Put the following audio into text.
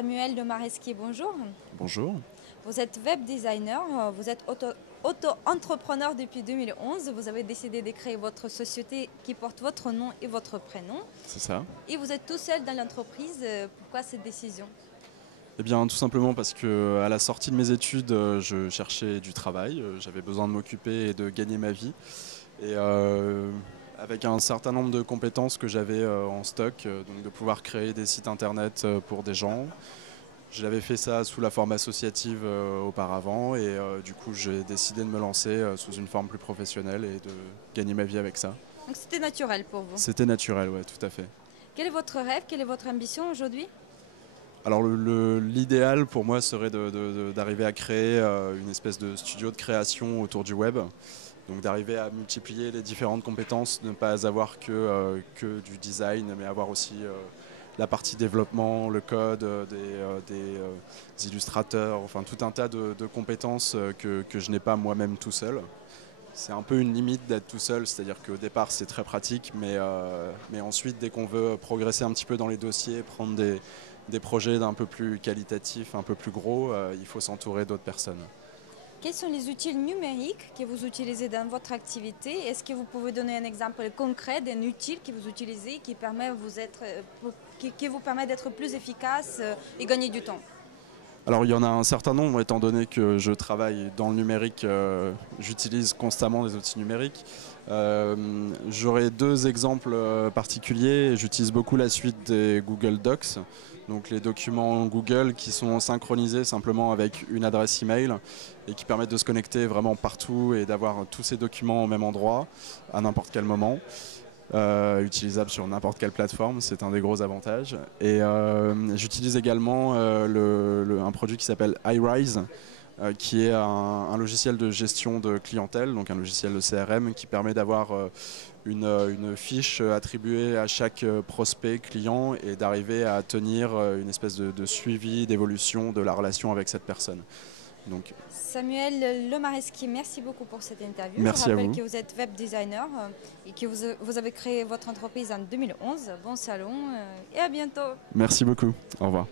Samuel Lemaresquier, bonjour. Bonjour. Vous êtes web designer, vous êtes auto-entrepreneur depuis 2011. Vous avez décidé de créer votre société qui porte votre nom et votre prénom. C'est ça. Et vous êtes tout seul dans l'entreprise. Pourquoi cette décision? Eh bien, tout simplement parce que à la sortie de mes études, je cherchais du travail. J'avais besoin de m'occuper et de gagner ma vie. Et avec un certain nombre de compétences que j'avais en stock, donc de pouvoir créer des sites internet pour des gens. J'avais fait ça sous la forme associative auparavant et du coup j'ai décidé de me lancer sous une forme plus professionnelle et de gagner ma vie avec ça. Donc c'était naturel pour vous. C'était naturel, ouais, tout à fait. Quel est votre rêve? Quelle est votre ambition aujourd'hui? Alors l'idéal pour moi serait d'arriver à créer une espèce de studio de création autour du web. Donc d'arriver à multiplier les différentes compétences, ne pas avoir que du design, mais avoir aussi la partie développement, le code, des illustrateurs, enfin tout un tas de compétences que je n'ai pas moi-même tout seul. C'est un peu une limite d'être tout seul, c'est-à-dire qu'au départ c'est très pratique, mais ensuite dès qu'on veut progresser un petit peu dans les dossiers, prendre des projets d'un peu plus qualitatifs, un peu plus gros, il faut s'entourer d'autres personnes. Quels sont les outils numériques que vous utilisez dans votre activité? Est-ce que vous pouvez donner un exemple concret d'un outil que vous utilisez qui vous permet d'être plus efficace et gagner du temps? Alors il y en a un certain nombre, étant donné que je travaille dans le numérique, j'utilise constamment des outils numériques. J'aurai deux exemples particuliers. J'utilise beaucoup la suite des Google Docs, donc les documents Google qui sont synchronisés simplement avec une adresse email et qui permettent de se connecter vraiment partout et d'avoir tous ces documents au même endroit à n'importe quel moment. Utilisable sur n'importe quelle plateforme, c'est un des gros avantages. Et j'utilise également un produit qui s'appelle iRise, qui est un logiciel de gestion de clientèle, donc un logiciel de CRM qui permet d'avoir une fiche attribuée à chaque prospect client et d'arriver à tenir une espèce de suivi, d'évolution de la relation avec cette personne. Donc, Samuel Lemaresquier, merci beaucoup pour cette interview. merci Je à rappelle vous. que vous êtes web designer et que vous avez créé votre entreprise en 2011. Bon salon et à bientôt. Merci beaucoup. Au revoir.